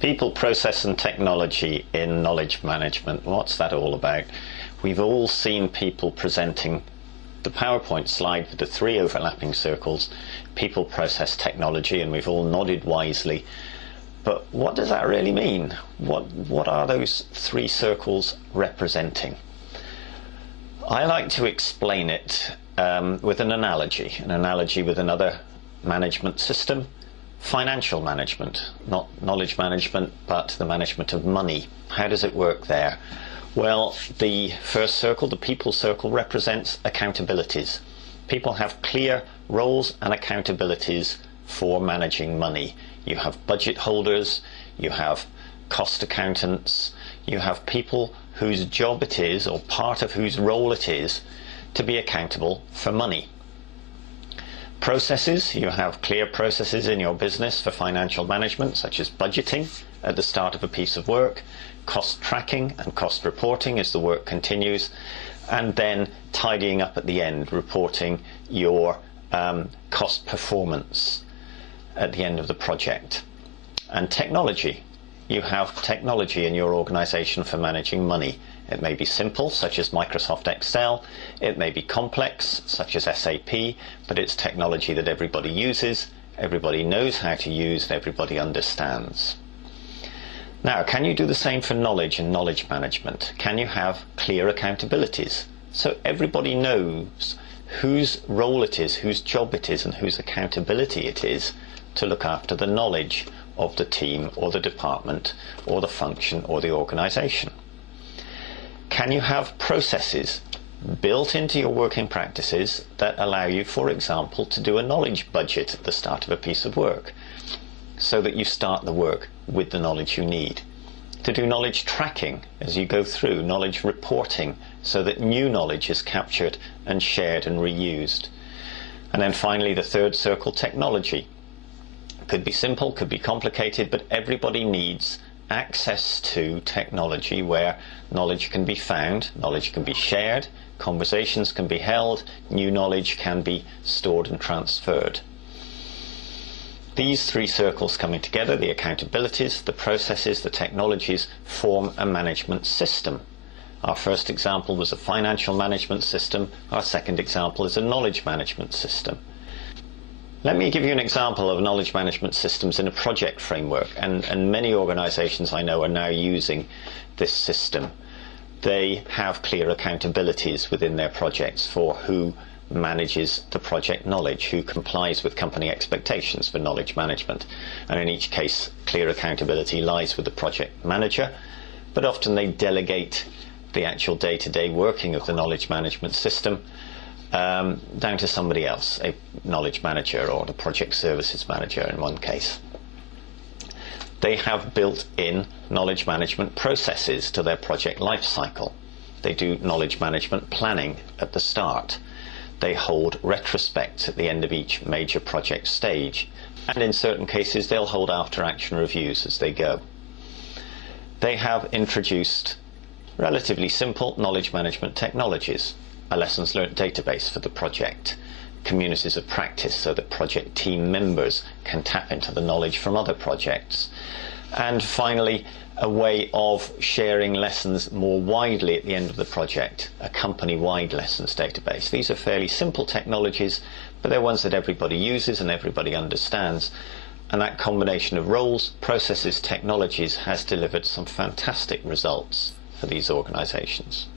People, process and technology in knowledge management. What's that all about? We've all seen people presenting the PowerPoint slide with the three overlapping circles, people, process, technology, and we've all nodded wisely. But what does that really mean? What are those three circles representing? I like to explain it with an analogy with another management system. Financial management, not knowledge management, but the management of money. How does it work there? Well, the first circle, the people circle, represents accountabilities. People have clear roles and accountabilities for managing money. You have budget holders, you have cost accountants, you have people whose job it is, or part of whose role it is, to be accountable for money. Processes, you have clear processes in your business for financial management, such as budgeting at the start of a piece of work, cost tracking and cost reporting as the work continues, and then tidying up at the end, reporting your cost performance at the end of the project. And technology, you have technology in your organization for managing money. It may be simple, such as Microsoft Excel. It may be complex, such as SAP, but it's technology that everybody uses, everybody knows how to use, and everybody understands. Now, can you do the same for knowledge and knowledge management? Can you have clear accountabilities? So everybody knows whose role it is, whose job it is, and whose accountability it is to look after the knowledge of the team or the department or the function or the organization. Can you have processes built into your working practices that allow you, for example, to do a knowledge budget at the start of a piece of work, so that you start the work with the knowledge you need? To do knowledge tracking as you go through, knowledge reporting, so that new knowledge is captured and shared and reused. And then finally, the third circle, technology. Could be simple, could be complicated, but everybody needs access to technology where knowledge can be found, knowledge can be shared, conversations can be held, new knowledge can be stored and transferred. These three circles coming together, the accountabilities, the processes, the technologies, form a management system. Our first example was a financial management system. Our second example is a knowledge management system. Let me give you an example of knowledge management systems in a project framework, and many organizations I know are now using this system. They have clear accountabilities within their projects for who manages the project knowledge, who complies with company expectations for knowledge management. And in each case, clear accountability lies with the project manager, but often they delegate the actual day-to-day working of the knowledge management system down to somebody else, a knowledge manager or the project services manager in one case. They have built-in knowledge management processes to their project life cycle. They do knowledge management planning at the start. They hold retrospects at the end of each major project stage, and in certain cases they'll hold after-action reviews as they go. They have introduced relatively simple knowledge management technologies, a lessons learnt database for the project, communities of practice so that project team members can tap into the knowledge from other projects, and finally a way of sharing lessons more widely at the end of the project, a company-wide lessons database. These are fairly simple technologies, but they're ones that everybody uses and everybody understands, and that combination of roles, processes, technologies has delivered some fantastic results for these organizations.